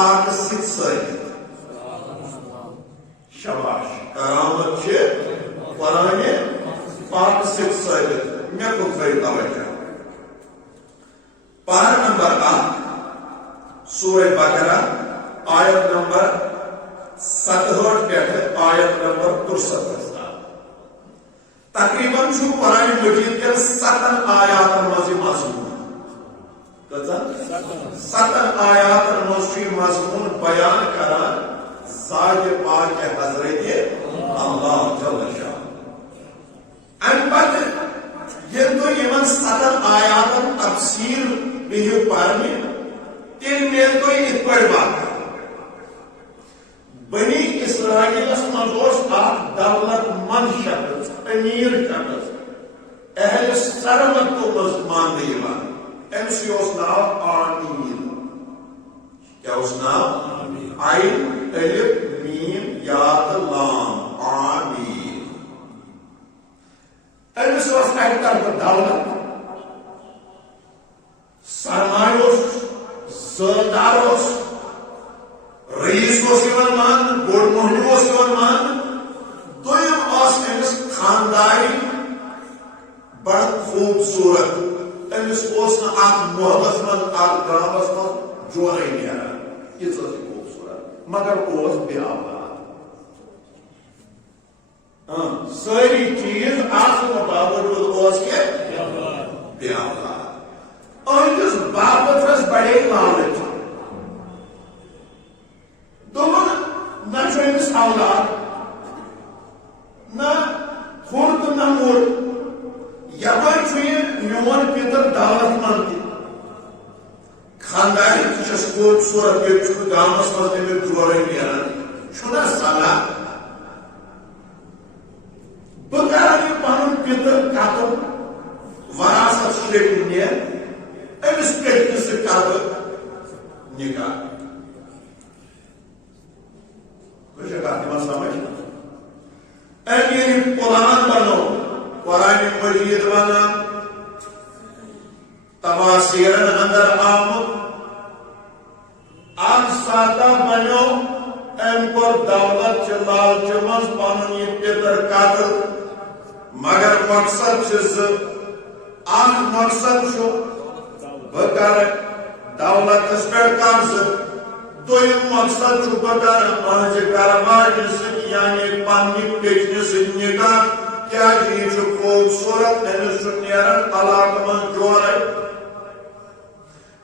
پاک ست ثابت شباش کرامت چھ قرآن پاک ست ثابت میں کو خیر توجہ پارہ نمبر 8 سورہ بقرہ آیت نمبر 67 پیٹھ آیت نمبر 63 تقریباً چھو قرآن مجید کے 7 آیات مضمون 7 آیات مضمون بیان کران ذات پاک حضرت اللہ جل شان ان پتہ یہ تو یمن 7 آیات تفسیر بہیو پارنے تین میں تو یہ پڑھ بات بنی اسرائیل منظور دولت مند شخص امیر شخص اہل ثروت تو مزمان دیوان امس ناو آمین کیا اس ناو عین الف میم یا لام آمین امس ایک طرف دولت سرمایوس زرداروس رئیس وسیون مان بوڑ موہنی وسیون مان دویم امس خانداری بڑا خوبصورت امس محبت من گرامس من جورے نیران یہ خوبصورت مگر بے اولاد ساری چیز باوجود بے اولاد اہندس باپتس بڑے لالچ دون نہ امس اولاد نہ خورد نہ مول یپر میون پتر دولت مند خاندانی چھس خوبصورت گامس مز تمیک جورے نیران چھنا صلاح بہ کر پن پتر قتل وراثت شریف نیر امس پیٹھ سے کر نکاح کچھ بات سمجھ ام پلان بنو قرآن مجید بنا تفاسیرن اندر آمد آن سادہ بنو ام پر دولت چلال چمز پانون یہ پیتر قاتل مگر مقصد چیز آن مقصد شو بکر دولت اس پر قبض دویم مقصد شو بکر آنج کرواج سک یعنی پانی پیچنے سے نکاح کیا یہ جو خوبصورت امس نیران طلاق من جورے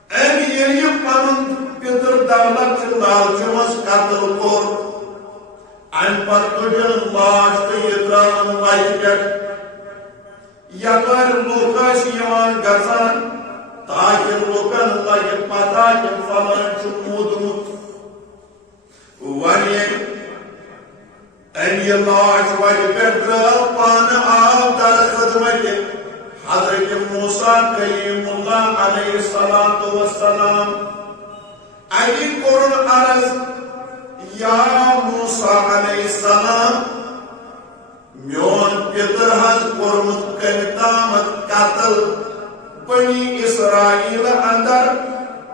ام یہ پنن پتر دولت لالچ مز قتل کور ام پر تجن لاش تو یہ تران لائف پہ یپر لوک یوان گژھان تاکہ لوکن لگہ پتہ کہ فلان مودمت ون یہ لاش وتہ پہ درو پان آو در خدمت حضرت موسیٰ کلیم اللہ علیہ السلام علی قرن عرض یا موسیٰ علیہ السلام میون پتر حض قرمت کمتامت قتل بنی اسرائیل اندر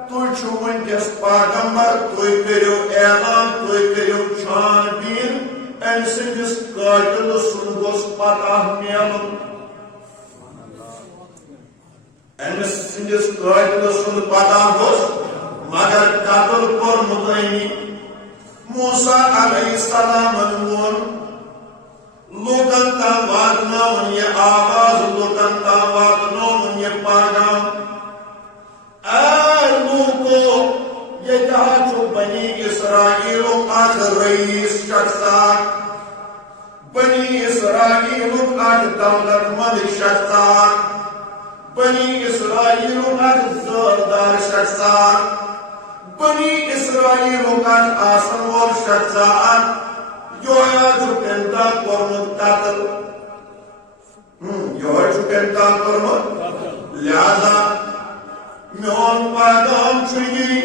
تو ونکس پیغمبر تھی کرو اعلان تھی کرو چھان بین ام سندس قاتل سن گوس پتہ میلن ام سندس قاتل سن پتہ گوس مگر قتل کور مطمئنی موسیٰ علیہ السلام وون لوکن تام واتناون یہ آواز لوکن تام واتناون یہ پیغام اے لوکو یہ جہاں چھو بنی اسرائیلوں آج رئیس شخصا بنی اسرائیلوں آج دولت مند شخصا بنی اسرائیلوں آج زردار شخصا بنی اسرائیلوں آج آسنور شخصا یویا جو پینتا قرمت قتل یویا جو پینتا قرمت لہذا میون پیغام چھوئی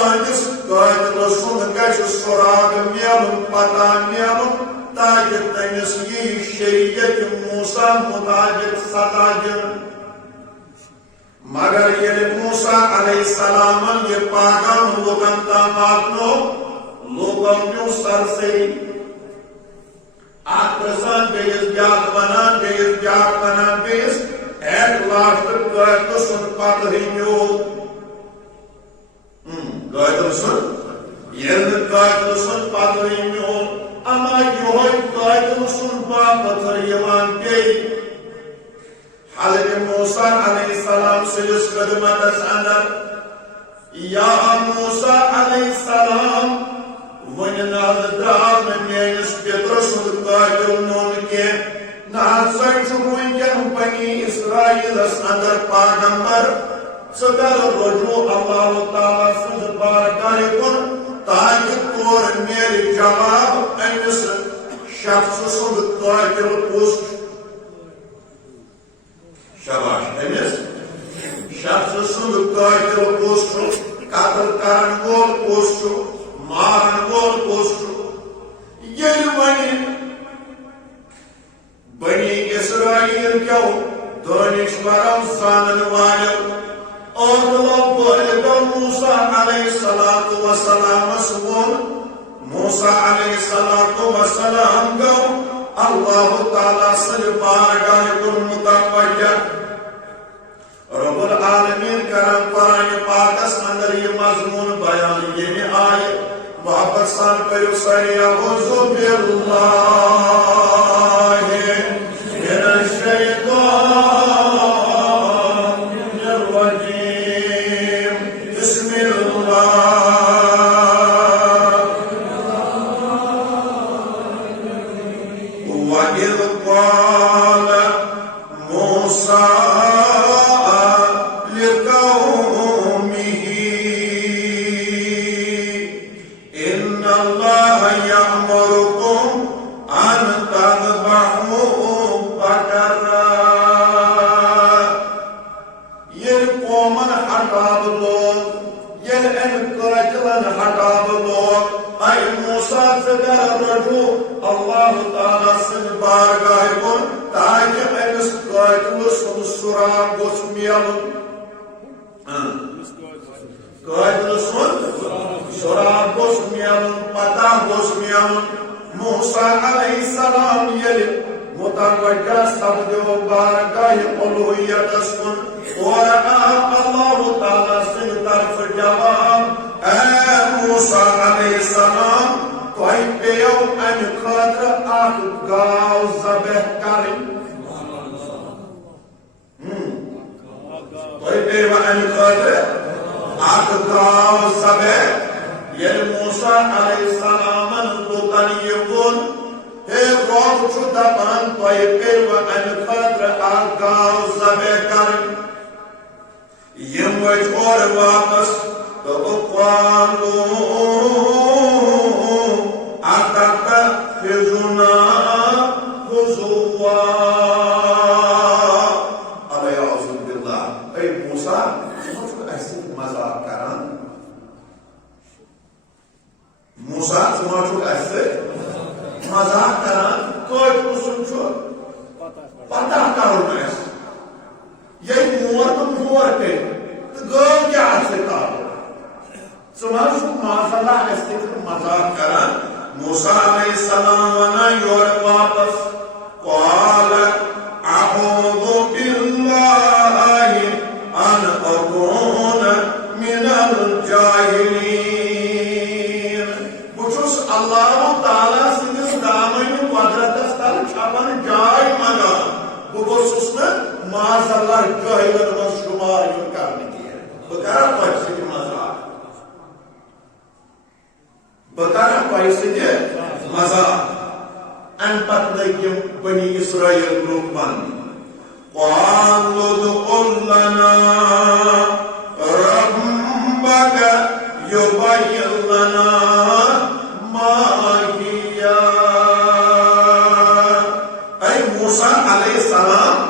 آجس قائد رسول گچ سراغ میلن پتہ میلن تاکہ تمس یہ شریعت موسیٰ مطابق سزا دن مگر یل موسیٰ علیہ السلام یہ پیغام لوگن تام واتنو لوگوں نیو سرسری آترسان بیس بیات ونان بیس ایک لاشت قائد سن پتہ نیو قائد سن یل قائد سن پتہ نیو اما یہ قائد سن پتہ یوان گئی حضرت موسیٰ علیہ السلام سجس خدمت اندر یا موسیٰ علیہ السلام وننال درال میانس پیتر سن قائد نون کے نازل چوئن کن بنی اسرائیل اندر پیغمبر صدر رجوع اللہ تعالیٰ سن بارکاہ کن تاکہ طور میری جواب اینس شخص سن قائد پوسٹ شباش اینس شخص سن قائد پوسٹ قتل کرن وول پوسٹ مارن وول پوسٹ یل بنی اسرائیل کیو دانشورم زانن والو اور بالغ موسیٰ علیہ السلام سون موسیٰ علیہ السلام گو اللہ تعالیٰ سن بارگاہ کن متوجہ رب العالمین کرم قرآن پاکس اندر یہ مضمون بیان یہ آئے محبت سان پریو ساری اعوذ باللہ من الشیطان الرجیم بسم اللہ وَإِذْ قَالَ مُوسَىٰ اللہ تعالیٰ سن بارگاہ کن تاکہ اینس قائدل سن سراب گوس میلن قائدل سن سراب گوس میلن پتہ گوس میلن موسیٰ علیہ السلام یل متوجہ سپدیو بارگاہ الوہیت کن ورعا اللہ تعالیٰ سن طرف جواب اے موسیٰ علیہ السلام تۄہہِ پیٚیو امہِ خٲطرٕ اکھ گاو ذبح کرٕنۍ تۄہہِ پیٚیو امہِ خٲطرٕ اکھ گاو ذبح ییٚلہِ موسیٰ علیہ السلامن لوٗکن یہِ ووٚن ہے رۄب چھُ دپان تۄہہِ پیٚیو امہِ خٲطرٕ اکھ گاو ذبح کرٕنۍ یِم ؤتھۍ اورٕ واپس دوٚپُکھ قالوا أتتخذنا هزوا أعوذ بالله أي موسى شو أحسن مزاق كران موسى شو أحسن مزاق كران كوي قسم شو پتہ کرو یہ مور پہ گو کیا سے کارو سمجھ شو مازالہ ایسے مزاق کران موسیٰ علیہ السلام ونا یور واپس قال اعوذ باللہ ان اکون من الجاہلین بچوس اللہ تعالیٰ سندس دامن قدرتس تل چھپن جائے منا بگوسس میں معاذ اللہ جاہلن میں شمار یوں کرنے کی ہے بکرہ پچھے کی مزاق بکارا پیسے دے مزاق ان پت لگیم بنی اسرائیل لوگ بند قالوا ادع لنا ربك يبين لنا ما هي اے موسیٰ علیہ السلام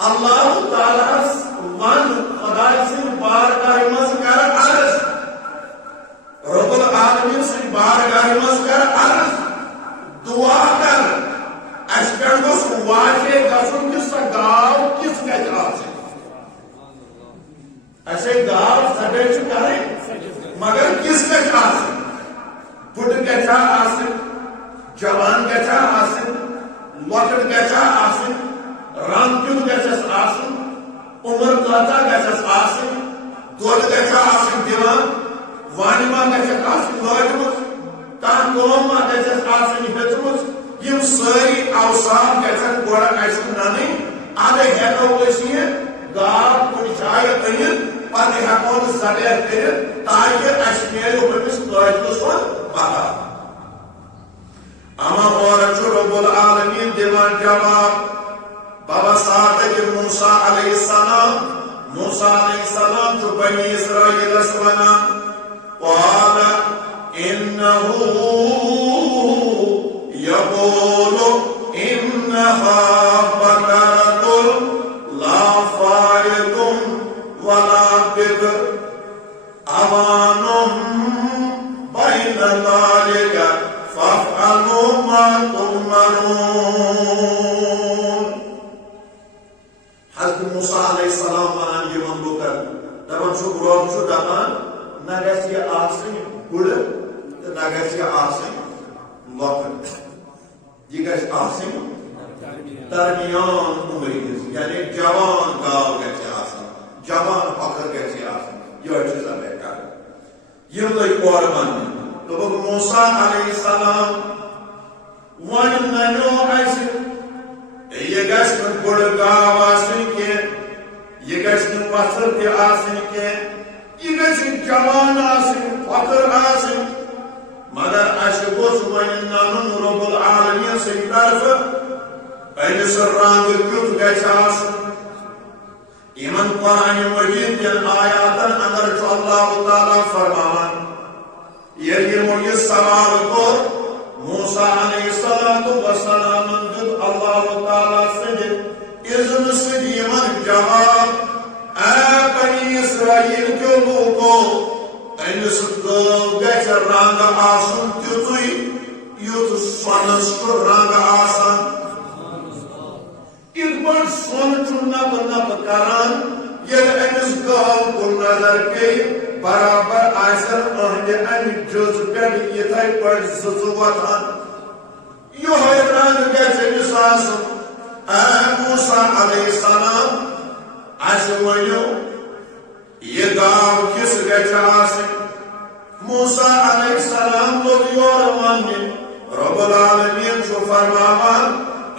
اللہ تعالیٰ ون خدا سے بارگاہ مز کر عرض رب العالمین سے بارگاہ مز کر عرض دعا کر اس پر گوس واجہ گسن کس گاو کس گجرا سے اسے گاو سبے کریں مگر کس گھر آسن بڑھ گھا آسن جوان گھا آسن لۄکٕٹ گھا آسن رنگ کیُتھ گژھٮ۪س آسن عمر کۭژاہ گژھٮ۪س آسن دۄد گژھا آسن دِوان وانہِ ما گژھٮ۪کھ آسٕنۍ لٲجمٕژ کانٛہہ کٲم ما گژھٮ۪س آسٕنۍ ہیٚژمٕژ یِم سٲری اوصاف گژھن گۄڈٕ اسہِ ننٕنۍ اَدٕ ہٮ۪کو أسۍ یہِ گاو کُنہِ جایہِ أنِتھ پتہٕ ہٮ۪کو نہٕ ذبح کٔرِتھ تاکہِ اسہِ میلہِ ہُمِس قٲتلہِ سُنٛد پتہ اما اورٕ چھُ رب العالمیٖن دِوان جواب ببساطة موسى عليه السلام موسى عليه السلام چھُ بني اسرائیلس ونان قال إنه يقول إنها بقرة لا فارض ولا بكر أوان بين ذلك فافعلوا ما تؤمرون. حضرت موسیٰ علیہ السلام ونان یمن لوکن دپان چھُ رب چھُ دپان نہ گژھِ یہِ آسٕنۍ بُڑٕ تہٕ نہ گژھِ یہِ آسٕنۍ لۄکٕٹ یہِ گژھِ آسٕنۍ درمیان عمرِ ہٕنٛز یعنی جوان گاو گژھِ آسٕنۍ جوان بکر گژھِ آسٕنۍ یِہوٚے چھُ ذبح کرٕنۍ یِم لٔگۍ اورٕ وننہِ دوٚپُکھ موسیٰ علیہ السلام وۄنۍ ننیو اسہِ یہِ گژھِ نہٕ بٔڑ گاو آسٕنۍ کینٛہہ یہِ گژھِ نہٕ وَژھٕر تہِ آسٕنۍ کینٛہہ یہِ گژھِ جوان آسٕنۍ فخر آسٕنۍ مگر اسہِ گوٚژھ وۄنۍ ننُن رب العالمیٖن سٕنٛدِ طرفہٕ أمِس رنٛگ کیُتھ گژھِ آسُن یِمن قرآنِ مجیٖد کٮ۪ن آیاتن اندر چھُ اللہ تعالیٰ فرماوان ییٚلہِ یِمو یہِ سوال کوٚر موسیٰ علیہ السلام دیُت اللہ تعالیٰ سٕنٛدِ اِذنہٕ سۭتۍ یِمن جواب اے بنی اسرائیل کیو لوٗکو أمِس گٲو گژھِ رنٛگ آسُن تیُتھُے یُتھ سۄنس چھُ رنٛگ آسان یِتھ پٲٹھۍ سۄن چھُ نبہٕ نبہٕ کران ییٚلہِ أمِس گٲو کُن نظر پیٚیہِ برابر آسن أہنٛدِ اَمہِ جٔژ پٮ۪ٹھ یِتھَے پٲٹھۍ زٕژٕ وۄتھان یِہوٚے رنٛگ گژھِ أمِس آسُن اے موسیٰ علیہ السلام اسہِ ؤنِو یہِ گاو کِژھ گژھِ آسٕنۍ موسیٰ علیہ السلام لوٚگ یورٕ وننہِ رب العالمیٖن چھُ فرماوان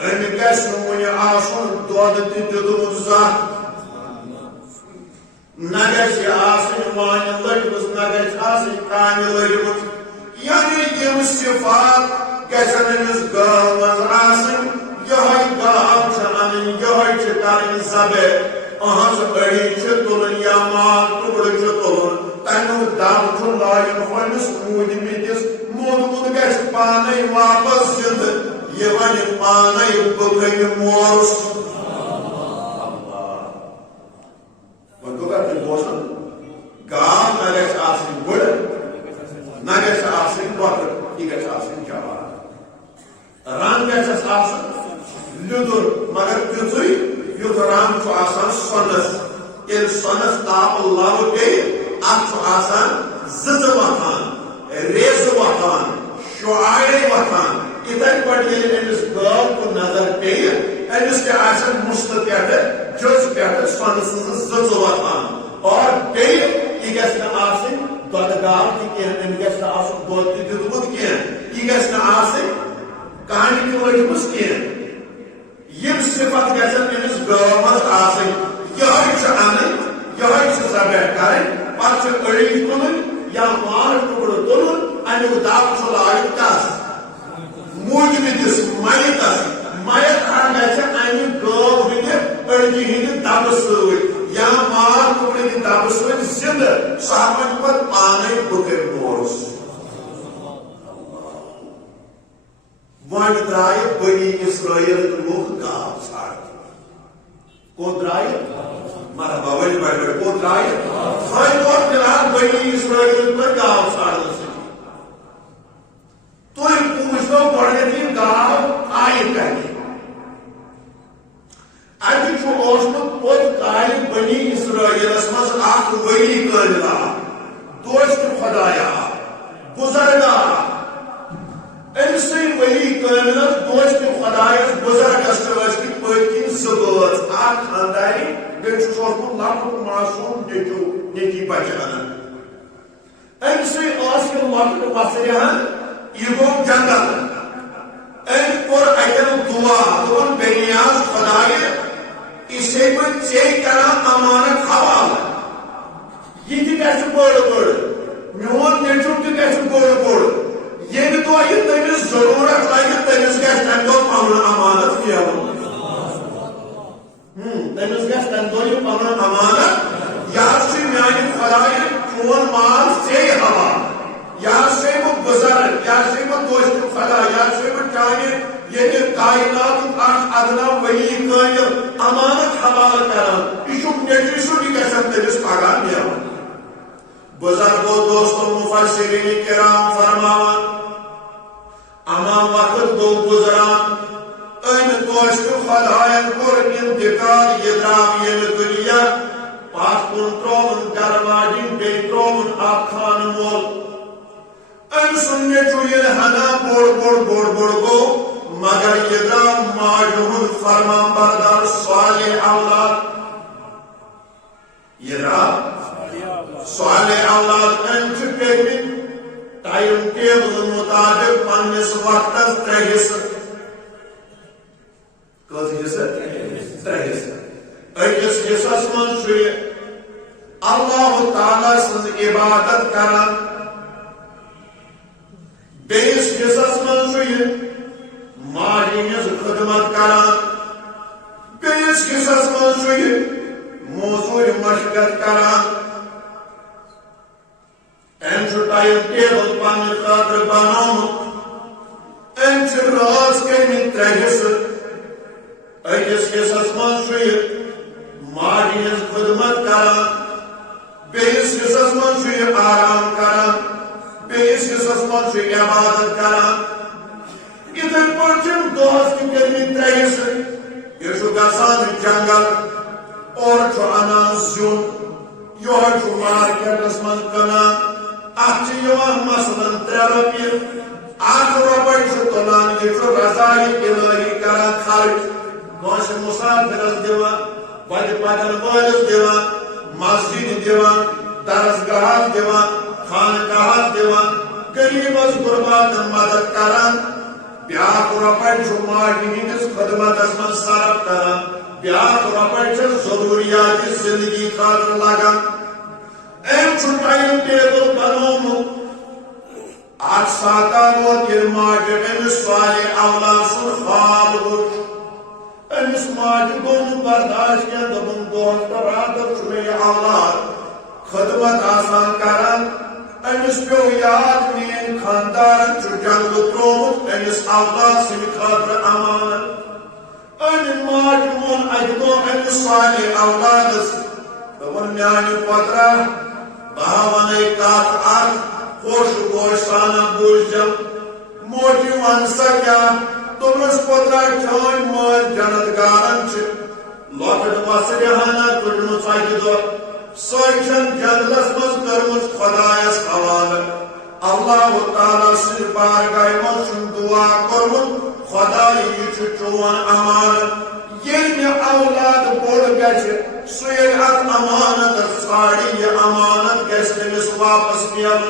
أمۍ گژھِ نہٕ وُنہِ آسُن دۄد تہِ دیُتمُت زانٛہہ نہ گژھِ یہِ آسٕنۍ وانہِ لٔجمٕژ نہ گژھِ آسٕنۍ کانہِ لٔجمٕژ یعنی یِم صِفات گژھن أمِس گٲو منٛز آسٕنۍ یِہوٚے گاو چھِ اَنٕنۍ یِہوٚے چھِ کَرٕنۍ ذبح أہنٛز أڑی چھِ تُلٕنۍ یا مال ٹُکڑٕ چھُ تُلُن تَمیُک دم چھُ لایُن ہُمِس موٗدمٕتِس موٗدمُت گژھِ پانے واپس زِندٕ یہِ وَنہِ پانے بہٕ کٔمہِ مورُس وۄنۍ کوٗتاہ تُہۍ بوزان گاو نہ گژھِ آسٕنۍ بٔڑ نہ گژھِ آسٕنۍ لۄکٕٹ یہِ گژھِ آسٕنۍ جوان رنٛگ گژھٮ۪س آسُن لیٚدُر مگر تیُتھُے یُتھ رنٛگ چھُ آسان سۄنس ییٚلہِ سۄنس تاپہٕ لبہٕ پیٚیہِ اتھ چھُ آسان زٕژٕ وۄتھان ریزٕ وۄتھان شُعاعے وۄتھان یِتھَے پٲٹھۍ ییٚلہِ أمِس گٲو کُن نظر پیٚیہِ أمِس تہِ آسن مُشتہٕ پٮ۪ٹھٕ جٔژ پٮ۪ٹھٕ سۄنہٕ سٕنٛزٕ زٕژٕ وۄتھان اور بیٚیہِ یہِ گژھِ نہٕ آسٕنۍ دۄدٕ گاو تہِ کینٛہہ أمۍ گژھِ نہٕ آسُن دۄد تہِ دیُتمُت کینٛہہ یہِ گژھِ نہٕ آسٕنۍ کانہِ تہِ لٔجمٕژ کینٛہہ یِم صِفت گژھن أمِس گٲو منٛز آسٕنۍ یِہوٚے چھِ اَنٕنۍ یِہوٚے چھِ ذبح کَرٕنۍ پتہٕ چھِ أڑِج تُلٕنۍ یا مال ٹُکڑٕ تُلُن اَمیُک دب چھُ لایُن کَس موٗدمٕتِس میتس میت کھنٛڈ گژھِ اَمہِ گٲو ہٕنٛدِ أڑجہِ ہٕنٛدِ دبہٕ سۭتۍ یا مال ٹُکڑٕ ہٕنٛدِ دبہٕ سۭتۍ زِنٛدٕ سُہ وَنہِ پتہٕ پانے بہٕ کٔمۍ مورُس وۄنۍ درٛایہِ بنی اسرائیل لوٗکھ گاو ژھانٛڈنہِ کوٚت درٛایہِ مرحبا ؤلِو بڑِ بڑِ کوٚت درٛایہِ وۄنۍ کوٚر فِلحال بنی اسرائیل پٲٹھۍ گاو ژھانٛڈنہٕ سۭتۍ تُہۍ بوٗزنو گۄڈٕنیٚتھ یہِ گاو آیہِ کتہِ اَتہِ چھُ اوسمُت پوٚت کالہِ بنی اسرائیلس منٛز اکھ ولی کاملا دوست خدایا بزرگا امسی ولی کاملس دوست خدایس بزرگس چوستی پتکن زبات آت خانداری بیچو سورکن لکھت معصوم نیکی بچانا امسی آسکن لکھت مسریحان یہ گو جنگل ام پر اگر دعا دون بنیاز خدای اسے کو چیک کران امانت حوال یہ تھی کیسے بڑ میون نیچو تھی کیسے بڑ یہ بھی تو آئی تمس ضرورت لگے تمس گھر تمہ دہ پن امانت کیا تمس گھر تمہ دہ پن امانت یہ میانہ خدای چون مال سے حوال یہ بزرگ یہ دوست خدا یہ چانہ یہ کائنات ادنا ولی کامل امانت حوالہ کران یہ نیچو سو یہ گھن تمس پگہ نیو بزرگو دوستو مفسرین کرام فرماوان اما وقت گو گزران ان دوست خدایان کور انتقال یہ درام یہ دنیا پاس کن ترومن درواجن بے ترومن آخان مول ان سننے چو یہ ہنا بوڑ گو مگر یہ درام ماجہن فرمان بردار صالح اولاد یہ درام صالح اولاد ان چکے ٹائم ٹیبل مطابق پنس وقت ترے حصہ ترے حصہ اکس حصس من اللہ تعالی سن عبادت کران بیس حصس من مالی ہز خدمت کران بیس حصس من موضوع مشقت کران ام ٹائم ٹیبل پنہ خاطر بنومت ام راز کم ترے حصہ اکس حصس من مالی ہز خدمت کران بیس حصس من آرام کران بیس حصس من عبادت کران اتھے پہ دہس کرم ترے حصہ یہ گژھان جنگل اور انان زیون یہ مارکیٹس من کنان اتھ مثلاً 3 رۄپیہِ 8 رۄپیہِ تُلان یہ رضائی الہی کران خرچ کٲنٛسہِ مُسافِرس دِوان وتہِ پکن وٲلِس دِوان مسجد دِوان درسگاہس دِوان خانقاہس دِوان غریبس غرباتن مدد کران بیاکھ رۄپیہِ ماجہِ ہٕنٛدِس خدمتس منٛز صرف کران بیاکھ رۄپیہِ ضروریات زندگی خاطر لگان ام ٹائم ٹیبل بنومت ات ساتا ووت یہ ماجہ امس صالح اولاد سن حال وچ امس ماجہ گو برداشت کیا دپن دہس راتس یہ اولاد خدمت آسان کران امس پیو یاد مین خاندان جنگل ترومت امس اولاد سن خاطر امانت ام ماجہ وون اکہ دۄہ امس صالح اولادس دپن میانہ پترا بہ ون کت خوش گوش سانا بوجم موٹی ون سا کیا تمس پترا چون مول جنت گارن لۄکٹ مسرحانہ تُجمژ اکہ دۄہ سۄ جنگلس مز کٔرمٕژ خدایس حوالہ اللہ تعالیٰ سٕنٛدِ بارگاہ منٛز چھُم دعا کوٚرمُت خدا یہ چون امانت ییٚلہِ مےٚ اولاد بوٚڑ گژھِ سُہ ییٚلہِ اتھ امانتس ژھانڈِ یہ امانت گژھِ تٔمِس واپس میلُن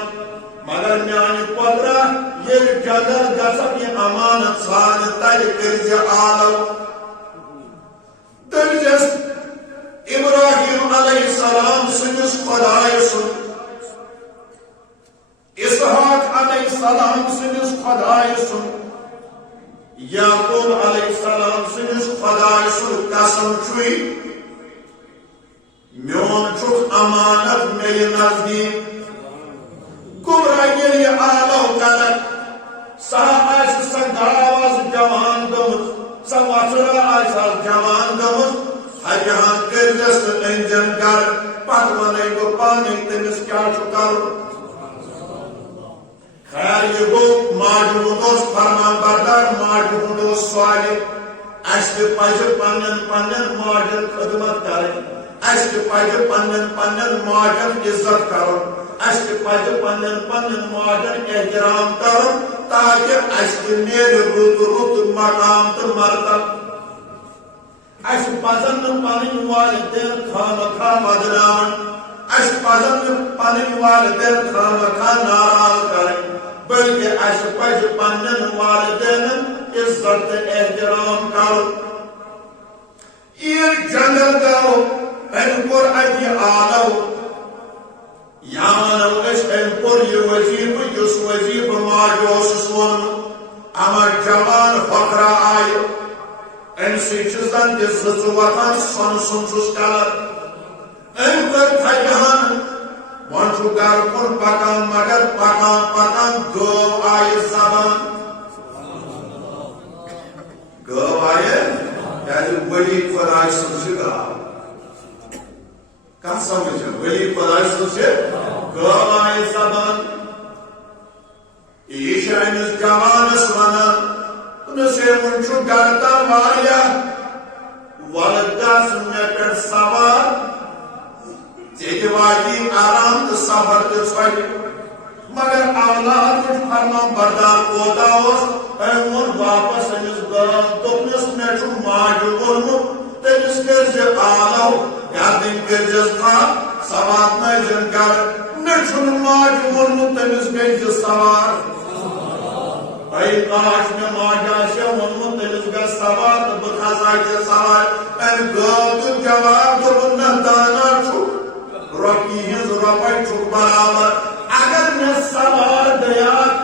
مگر میانہ پترا ییٚلہِ جنگل گژھکھ یہ امانت ژھانڈنہِ تتہِ کٔرزِ عالم دٔپزٮ۪س ابراہیم علیہ السلام سندس خدائے سن اسحاق علیہ السلام سندس خدائے سن یعقوب علیہ السلام سندس خدائے سن قسم چھوئی میون چھک امانت میرے نزدیک گمراہ یہ آلو کرن سا آس سا گاواز جوان گمت سا وچرا آس جوان گمت حجان کرجس انجن کر پت ونے گو پانے تمس کیا کر خیر یہ گو ماجہ ہند فرمان بردار ماجہ ہند صالح اس پہ پزِ پنن پنن ماجن خدمت کریں اس پزِ پنن ماجن عزت کرُن اس پزِ پنن ماجن احترام کرُن تاکہ اس نیرِ رُت مقام تو مرتب اس پزن پنن والدین خامخواہ بدناون اس پزن پنن والدین خامخواہ ناراض کریں بلکہ اس پزِ پنن والدین عزت احترام کرُن عید جنگل گو ام کور اتہ آلو یا ونو اس ام کور یہ وظیفہ یس وظیفہ ماجہ اوسس وونمت اما جوان فقرا آئے ام سی زن تہ زٕ وتان سۄنہٕ سُنٛد چھُس کلر ام کر تھکہان وۄنۍ چھُ گرٕ کُن پکان مگر پکان گٲو آیہِ زبان گٲو آیہِ کیازِ ولی خداے سٕنٛز چھِ گاو کتھ سمجھ ولی خداے سٕنٛز چھِ گٲو آیہِ زبان یہِ چھِ أمِس جوانس ونان دوٚپنس ہے وۄنۍ چھُ گرٕ تام واریاہ وَلہٕ گژھ مےٚ پٮ۪ٹھ سوار ژےٚ تہِ واتی آرام تہٕ سفر تہِ ژھۄٹہِ مگر اولاد فرمان بردار کوتاہ اوس أمۍ ووٚن واپس أمِس گٲو دوٚپنس مےٚ چھُ ماجہِ ووٚنمُت تٔمِس کٔرزِ آلو گردٕنۍ کٔرزٮ۪س تھپھ سۄ واتنٲیزٮ۪ن گرٕ مےٚ چھُنہٕ ماجہِ ووٚنمُت تٔمِس گٔژھزِ سوار اے کاش مےٚ ماجہِ آسہِ ہا ووٚنمُت تٔمِس گژھ سوار تہٕ بہٕ کھسہا ژےٚ سوارِ أمۍ گٲو دیُت جواب دوٚپُن نہ دانا چھُکھ رۄپیہِ ہٕنٛز رۄپے چھُکھ برابر اگر مےٚ سوار دِیاکھ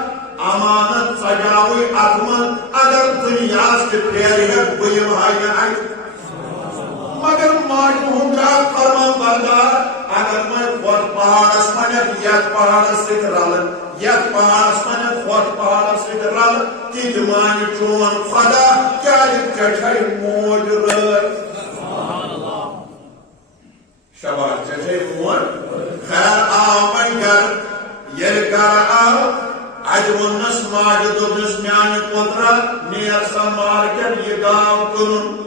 امانت سجاوٕے اتھ منٛز اگر دُنیاہس تہِ پھیرِ ہٮ۪کھ بہٕ یِمہٕ ہا نہٕ اتہِ مگر ماجہِ ہُنٛد درٛاو فرمان بردار اگر وۄنۍ ہۄتھ پہاڑس ونکھ یتھ پہاڑس سۭتۍ رلہٕ یتھ پہاڑس ونکھ ہۄتھ پہاڑس سۭتۍ رلہٕ تہِ تہِ مانہِ چون خدا کیازِ ژےٚ چھے موج رٲژ شاباش ژےٚ چھے موج خیر آو وۄنۍ گرٕ ییٚلہِ گرٕ آو اتہِ ووٚننس ماجہِ دوٚپنس میانہِ پُترا نیر سا مارکیٹ یہِ گاو کٕنُن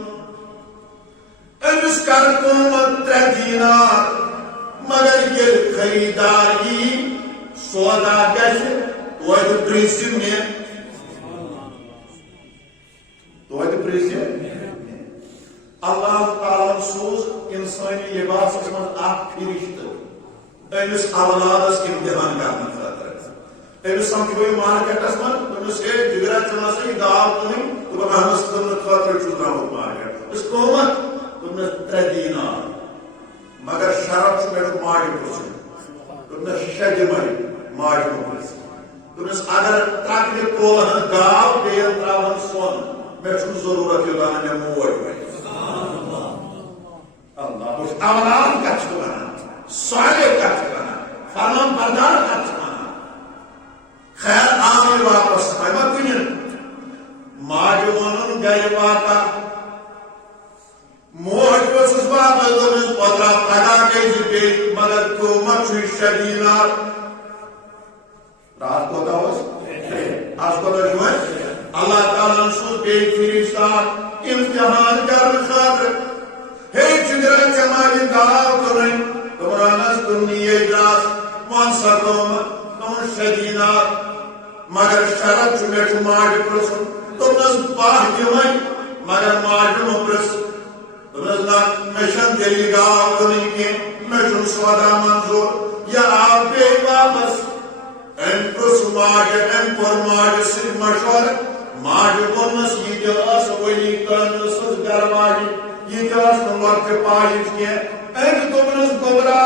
أمِس کر قۭمت 3 دینار مگر ییٚلہِ خریدار یی سودا گژھِ توتہِ پرٛژھِ مےٚ اللہ تعالیٰ سوز انسٲنی لباسس منٛز اکھ فرشتہٕ أمِس اولادس امتحان کرنہٕ خٲطرٕ أمِس سمکھیو یہِ مارکیٹس منٛز دوٚپنس ہے جگرا ژٕ نسا یہِ گاو کٕنٕنۍ دوٚپُن اہن حظ کٕننہٕ خٲطرٕ چھُس درٛامُت مارکیٹ دوٚپنس قۭمت دوٚپنس 3 دینار مگر شرط چھُ مےٚ چھُ ماجہِ پرٛژھُن دوٚپنس 6 دِمے ماجہِ مہ پرٛژھ دوٚپنس اگر ترٛکرِ تولہن گاو بیٚیہِ تراوہن سۄن مےٚ چھُنہٕ ضروٗرت یوٚتانۍ مےٚ موج وَنہِ اللہ اولاد کتھ چھُ ونان صالح کتھ چھُ ونان فرمان بردار کتھ چھُ ونان خیر آو یہِ واپس وۄنۍ ما کٕنِن ماجہِ ووٚنُن گرِ واقع موج ؤژھٕس واپس دوٚپنس پۄترا پگاہ گٔیزِ بیٚیہِ مگر قۭمت چھُے 6 دینار رات کوتاہ اوس آز کوتاہ چھُ وۄنۍ اللہ تعالیٰ سوز بیٚیہِ فرشتہٕ امتحان کرنہٕ خٲطرٕ ہے جگرا ژےٚ ما یہِ گاو کٕنٕنۍ دوٚپُن اہن حظ کٕننی درٛاس وَن سا قۭمت دوٚپُن 6 دینار مگر شرط چھُ مےٚ چھُ ماجہِ پرٛژھُن دوٚپنس 12 دِمے مگر ماجہِ مہ پرٛژھ دوٚپنس نہ مےٚ چھنہٕ تیٚلہِ یہِ گاو کٕنٕنۍ کینٛہہ مےٚ چھُنہٕ سودا منظوٗر یہِ آو بیٚیہِ واپس أمۍ پرٛژھ ماجہِ أمۍ کوٚر ماجہِ سۭتۍ مشورٕ ماجہِ ووٚننس یہِ تہِ ٲس ؤلی کٲنٛسہِ سٕنٛز گرٕ واجِنۍ یہِ تہِ ٲس نہٕ لۄکچہِ پایِچ کینٛہہ أمۍ دوٚپنس گوٚبرا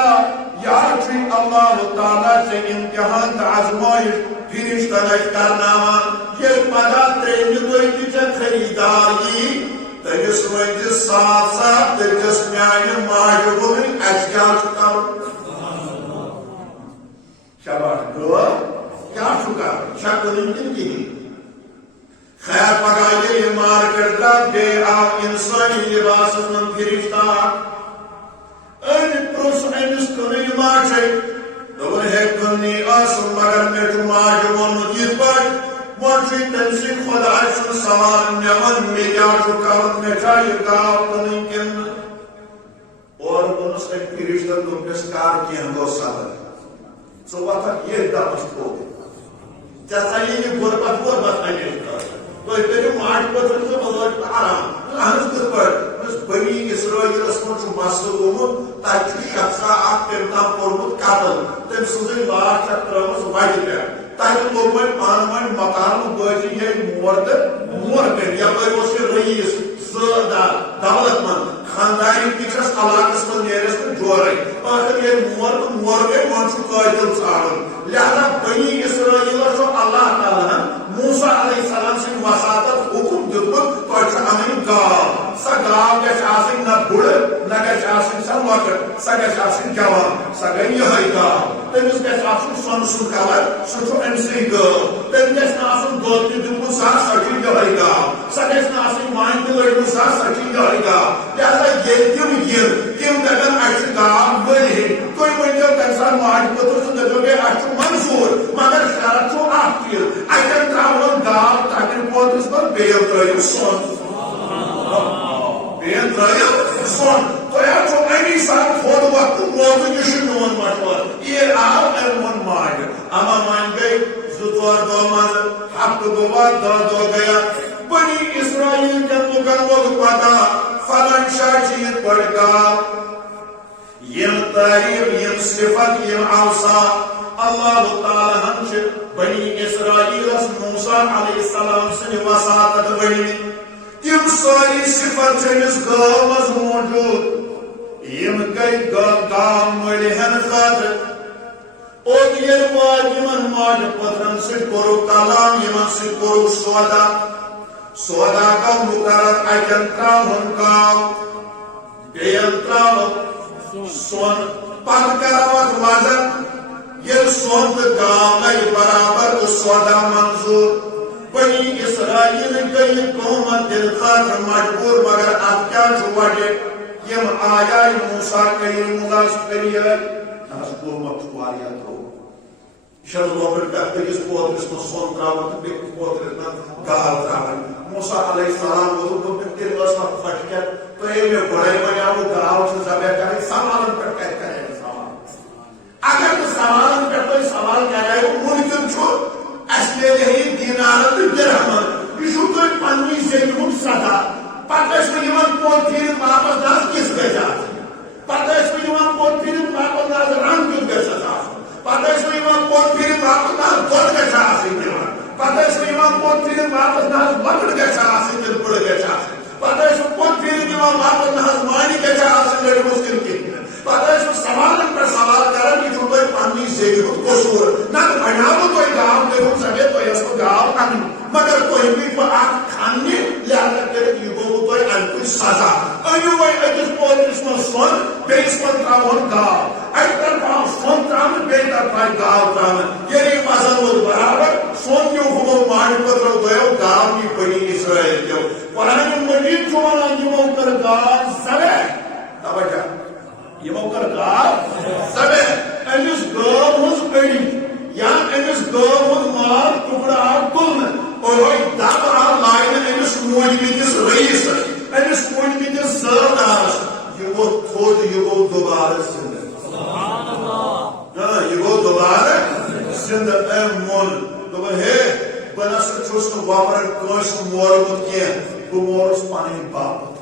یارٕ چھُے اللہ تعالیٰ ژےٚ امتحان تہٕ آزمٲیش فرشتن اتہِ کرناوان ییٚلہِ پگاہ 3مہِ دۄہ تہِ ژےٚ خریدار یی تٔمِس ؤنۍ زِ صاف صاف دٔپۍزٮ۪س میانہِ ماجہِ ووٚنُن اَسہِ کیٛاہ چھُ کرُن شاباش گٲو کیٛاہ چھُ کرُن چھا کٕنٕنۍ کِنہٕ کِہیٖنۍ خیر پگاہ ییٚلہِ یہِ مارکیٹ درٛاو بیٚیہِ آو انسٲنی لباسس منٛز فرشتہٕ اکھ أمۍ پرٛژھ أمِس کٕنٕنۍ ما چھے دوٚپُن ہے کٕننی ٲسٕم مگر مےٚ چھُ ماجہِ ووٚنمُت یِتھ پٲٹھۍ وۄنۍ چھُے تٔمسٕے خۄداے سُنٛد سوال مےٚ وَن مےٚ کیٛاہ چھُ کرُن مےٚ چھا یہِ گاو کٕنٕنۍ کِنہٕ اورٕ ووٚنُس دوپس کار کین گو صبر ژٕ وۄتھکھ ییٚتھۍ دمس تھوٚد ژےٚ ژَیی یہِ غُربت وُربت اَمہِ خٲطرٕ تُہۍ کٔرِو ماٹہِ پٔتھر تہٕ وٲتۍ آرام اہن کِتھ پٲٹھۍ بنی اسرٲیلس منٛز چھُ مسلہٕ گوٚمُت تتہِ چھُ شخصا اکھ تٔمۍ تام کوٚرمُت قتل تٔمۍ سٕنٛزٕے لاش چھکھ ترٲومٕژ وتہِ پٮ۪ٹھ تتہِ لوٚگ وۄنۍ پانہٕ ؤنۍ مکانہٕ بٲزی ہے مور تہٕ مور کٔرۍ یپٲرۍ اوس یہِ رئیٖس زٲدار دولت مند خاندانی تہِ چھس علاقس منٛز نیرٮ۪س نہٕ جورے ٲخر ییٚلہِ مور تہٕ مور گٔے وۄنۍ چھُ قٲتِل ژھانڈُن لہذا بنی اسرٲیلس چھُ اللہ تعالیٰ ہن موسیٰ علیہ السلام سٕنٛدِ وساطت حُکم دیُتمُت تۄہہِ چھِ اَنٕنۍ گاو سۄ گاو گژھِ آسٕنۍ نہ بُڑٕ نہ گژھِ آسٕنۍ سۄ لۄکٕٹ سۄ گژھِ آسٕنۍ جوان سۄ گٔے یِہے گاو تٔمِس گژھِ آسُن سۄنہٕ سُنٛد کلر سُہ چھُ أمۍ سٕے گٲو تٔمۍ گژھِ نہٕ آسُن دۄد تہِ دیُتمُت سۄ چھِ یِہے گاو سۄ گژھِ نہٕ آسٕنۍ وانہِ تہِ لٔجمٕژ سۄ چھِ یِہے گاو لہذا ییٚلہِ تِم یِن تِم دپن اَسہِ چھِ گاو ؤلۍ ہیٚنۍ تُہۍ ؤنۍزیو تمہِ ساتہٕ ماٹہِ پٔتھر تہٕ دٔپِو ہے اَسہِ چھُ منظوٗر مگر شرط چھُ اکھ چیٖز اَتٮ۪ن ترٛاوہون گاو تَکٮ۪ن پوترِس منٛز بیٚیہِ ترٛٲیِو سۄن بیٚیہِ ترٛٲیِو سۄن تۄہہِ حظ چھُ اَمی ساتہٕ تھوٚد وقتہٕ موقعہٕ یہِ چھُ میون مشورٕ ییٚلہِ آو أمۍ ووٚن ماجہِ اما وۄنۍ گٔے 2-4 دۄہ منٛزٕ ہفتہٕ گوٚوا 10 دۄہ گٔیا بنی اسرائیل کٮ۪ن لُکن لوٚگ پتہ فلن شاہ چھِ یِتھ پٲٹھۍ گاو یِم تعریٖف یِم صفت یِم اوصاف اللہ تعالیٰ ہن چھِ بنی اسرائیلس موسیٰ علیہ السلام سٕنٛدِ وساطت ؤنمٕتۍ تِم سٲری صفت چھِ أمِس گٲو منٛز موٗجوٗد یِم گٔے گاو مٔلۍ ہٮ۪نہٕ خٲطرٕ اور ییٚلہِ وٲتۍ یِمن ماجہِ پٔتھرن سۭتۍ کوٚرُکھ کلام یِمن سۭتۍ کوٚرُکھ سودا گوٚو مُقرر اَتٮ۪ن ترٛاوہون گاو بیٚیَن ترٛاوو سۄن پتہٕ کرو اتھ وزن ییٚلہِ سۄن تہٕ گاو لگہِ برابر تہٕ سودا منظوٗر بنی اسرائیل گٔے یہِ قۭمت دِنہٕ خٲطرٕ مجبوٗر مگر اتھ کیٛاہ چھُ وجہ یِم آیے موسیٰ کلیٖمُلس فریاد قۭمت چھُ واریاہ درٛوگ یہِ چھِ لۄکُٹ پٮ۪ٹھ أکِس پوترِس منٛز سۄن ترٛاوان تہٕ بیٚکِس پوترِس منٛز گاو ترٛاوان موسیٰ علیہ السلام ووٚنُکھ تیٚلہِ ٲس مےٚ خۄش کیٛاہ تۄہہِ ییٚلہِ مےٚ گۄڈَے وَنیٛاوٕ گاو چھِ ذبح کَرٕنۍ سوالن پٮ۪ٹھ کَتہِ کَرے بہٕ سوال اگر نہٕ سوالن پٮ۪ٹھ تۄہہِ سوال کَریوٕ مُمکِن چھُ اَسہِ میلہِ ہے یہِ دیٖنارن تہٕ دِرہمن یہِ چھُو تۄہہِ پنٛنی زیٚنہِ ہُنٛد سزا پتہٕ ٲسۍ وۄنۍ یِوان پوٚت پھیٖرِتھ واپس نہ حظ کِژھ گژھِ آسٕنۍ پتہٕ ٲسۍ وۄنۍ یِوان پوٚت پھیٖرِتھ واپس نہ حظ رنٛگ کیُتھ گژھِ آسُن پتہٕ ٲسۍ وۄنۍ یِوان پوٚت پھیٖرِتھ واپس نہ حظ دۄد گژھِ آسٕنۍ دِوان پتہٕ ٲسۍ وۄنۍ یِوان پوٚت پھیٖرِتھ واپس نہ حظ لۄکٕٹ گژھِ آسٕنۍ کِنہٕ بٔڑ گژھِ آسٕنۍ پتہٕ ٲسۍ وۄنۍ پوٚت پھیٖرِتھ یِوان واپس نہ حظ وانہِ گژھِ آسٕنۍ لٔڑمٕژ کِنہٕ کِہیٖنۍ پتہٕ ٲسۍ وۄنۍ سوالن پٮ۪ٹھ سوال کران یہِ چھُو تۄہہِ پنٛنی زیٚوِ ہُنٛد قصوٗر نتہٕ بنیٛاوٕ تۄہہِ گاو کٔرِو سا تۄہہِ ٲسوٕ گاو اَنٕنۍ مگر تُہۍ پیٚیِوٕ اکھ کھننہِ لہذا کٔرِتھ یہِ گوٚوٕ تۄہہِ اَمہِ کُے سزا أنِو وۄنۍ أکِس پوترِس منٛز سۄن بیٚیِس منٛز ترٛاوہون گاو اَکہِ طرفہٕ آو سۄن ترٛاونہٕ بیٚیہِ طرفہٕ آیہِ گاو ترٛاونہٕ ییٚلہِ یہِ وزن اوس برابر سۄن نیوٗ ہُمو ماجہِ پٔترو دۄیو گاو نی بنی اسرائیل کیو قرآنِ مجیٖد چھُ وَنان یِمو کٔر گاو ذبح توجہ یِمو کٔر گاو ذبح أمِس گٲو ہٕنٛز أڑۍ یا أمِس گٲو ہُنٛد مال ٹُکڑٕ آو تُلنہٕ اور دب آو لاینہٕ أمِس موٗجمٕتِس رئیٖسس أمِس موٗجمٕتِس زٲدارس یہِ ووٚتھ تھوٚد یہِ گوٚو دُبارٕ زِنٛدٕ یہِ گوٚو دُبارٕ زِنٛدٕ أمۍ ووٚن دوٚپُن ہے بہٕ نسا چھُس نہٕ وۄپرن کٲنٛسہِ مورمُت کینٛہہ بہٕ مورُس پنٕنۍ باپتھ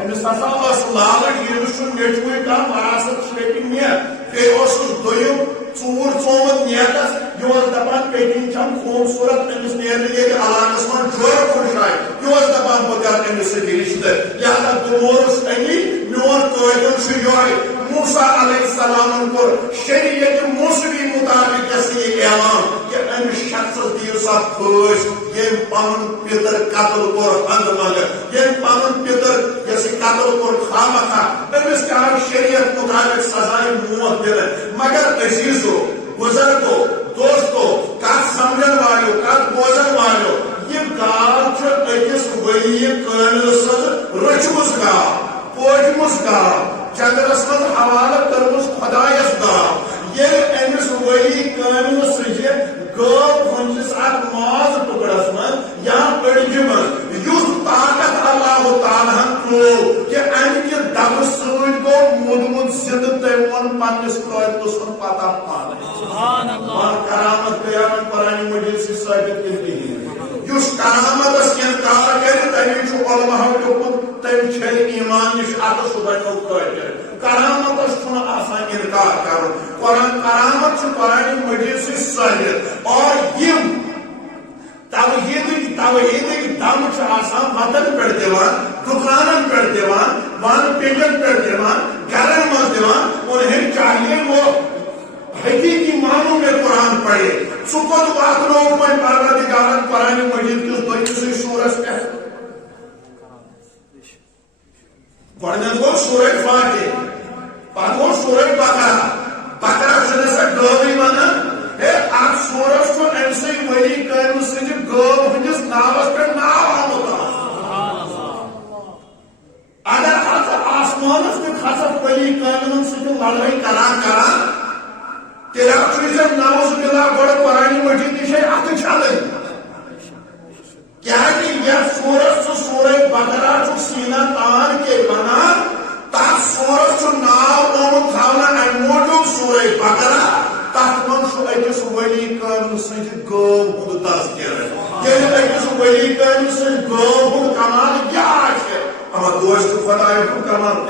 أمِس ہسا ٲس لالٕچ ییٚمِس چھُ نیچوٕے کانٛہہ وراثت شیٚپِنۍ مےٚ بیٚیہِ اوسُس دوٚیِم ژوٗر ژومُت نیتس یہِ اوس دپان پیکِنۍ چھم خوٗبصوٗرت أمِس نیرِ ییٚتہِ علاقس منٛز جورٕ کُنہِ جایہِ یہِ اوس دپان بہٕ کرٕ أمِس سۭتۍ رِشتہٕ لہذا بہٕ مورُس أمی میون قٲیِم چھُ یِہوے موسیٰ علیہ السلامن کوٚر شریعتِ موسوی مُطابق یہِ اعلان کہِ أمِس شخصس دِیِو سا پھٲسۍ ییٚمۍ پنُن پِتٕر قتل کوٚر ہنٛگہٕ منٛگہٕ ییٚمۍ پنُن پِتٕر یۄس یہِ قتل کوٚر خامخا أمِس تہِ آو شریعت مُطابق سزایہِ موت دِنہٕ مگر عزیٖزو بُزرگو دوستو کتھ سمجھن والو کتھ بوزن والو یہِ گاو چھِ أکِس ؤلی کٲمِل سٕنٛز رٔچھمٕژ گاو پوجمٕژ گاو جنگلس منٛز حوالہٕ کٔرمٕژ خۄدایس گاو ییٚلہِ أمِس ؤلی کٲمِل سٕنٛزِ گٲو کھٔنجِس اکھ ماز ٹُکڑس منٛز یا أڑجہِ منٛز یُتھ طاقت اللہ تعالیٰ ہن ترٛوو کہِ امہِ کہِ دبہٕ سۭتۍ گوٚو موٗدمُت تو سن پتہ پانے وان کرامت قیامت قرآن مجید سے ثابت کرتی ہے یس کرامت اس انکار کرے تمی چھو علماء لوگت تم چھل ایمان نش آتا صبح کافر کرامت اس چھو آسان انکار کرو قرآن کرامت چھو قرآن مجید سے ثابت اور یم توحید دم چھ آسان وطن پہ دیوان دکانن پہ دیوان وان پیجن پہ دیوان گھرن مز دیوان انہیں چاہیے وہ حقیقی معنوں میں قرآن پڑھے سکوت واتنوں میں پروردگارن قرآن مجید کس دوئیسی سورس پہ گوڑنن وہ سورہ فاتح پان وہ سورہ بقرہ جنسا گوری مانا آپ سورس کو ایسے ولی کرن سے جو گو ہنجس ناوس پر ناو آموتا اگر آسمانس میں خاصت ولی کرن سے جو لڑائی کرا تیرا چیزیں ناوز بلا گوڑا قرآن مجید نشے آتے چالے کیا کہ یہ سورس تو سورہ بقرہ جو سینہ تان کے بنا تا سورس جو ناو آمو تھاونا ایموٹو سورہ بقرہ تحت منشو ایکس ولی کرن سنج گو ہند تذکر یعنی ایکس ولی کرن سنج گو ہند کمال یہ آج ہے اما دوست خدای کو کمال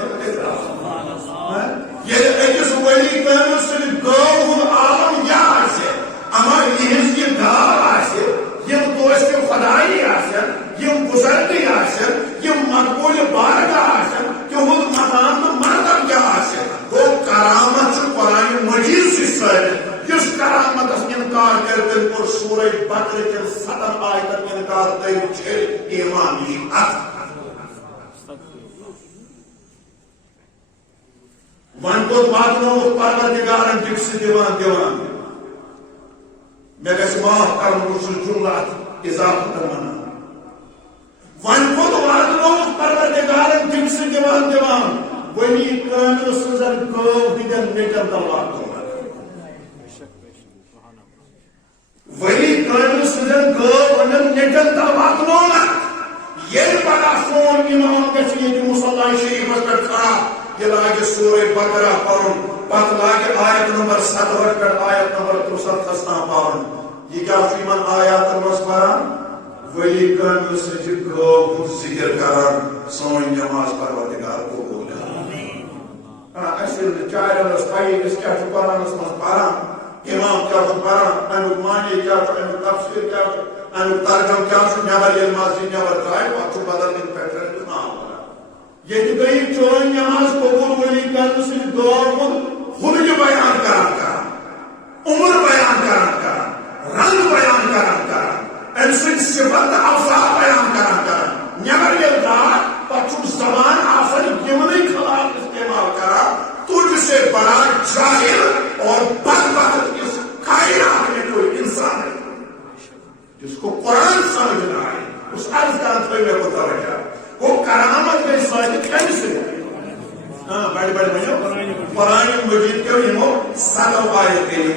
یعنی ایکس ولی کرن سنج گو ہند عالم یہ آج ہے اما یہ دار آج ہے یہ دوست خدای آج ہے یہ بزرگی آج ہے یہ مقبول بارگاہ آج ہے کہ ہند مقام مردم کیا آج ہے وہ کرامت قرآن مجید سے سائد جس کرامت اس انکار کرتے اور سورہ بقرہ کے 7 آیت انکار کرتے چھے ایمانی ون کو باتنوں پروردگارن ٹکسی دیوان میں کسی معاف کرنے رسول جملات اضافت کرنا ون کو باتنوں پروردگارن ٹکسی دیوان ولی کامل سزر گو دیگر نیٹر دلوار کرنا ولی کامل سزر گو دیگر نیٹر دلوار کرنا یہ بڑا سون امام کسی یہ مصلی شریف پر کھا یہ لاغی سورہ بقرہ پڑھن پت لاغی آیت نمبر 7 پر آیت نمبر 63 خستان پڑھن یہ کیا فیمن آیات مصبران ولی کامل سزر گو ذکر کرن سون نماز پروردگار کو بولے اصل چاہر اس پائی اس کیا چھو قرآن اس مز پاران امام کیا چھو پاران انو مانی کیا چھو انو تفسیر کیا چھو انو ترجم کیا چھو نیور یہ مازی نیور جائے وقت بدل ان پیٹر اس نام یہ تو کئی چون نماز قبول ولی کرن سے دور خود یہ بیان کرا عمر بیان کرا رنگ بیان کرا ان سے صفت اوصاف بیان کرا نیور یہ دار پچھو زبان آفر یمنی خلاف استعمال کرا تجھ سے بڑا جاہل اور بدبخت اس کائنات میں کوئی انسان ہے جس کو قرآن سمجھنا ہے اس عرض کا انتوی میں کو توجہ وہ کرامت میں ثابت کیسے بڑی بڑی قرآن مجید کے یہ 7 آیت کے لیے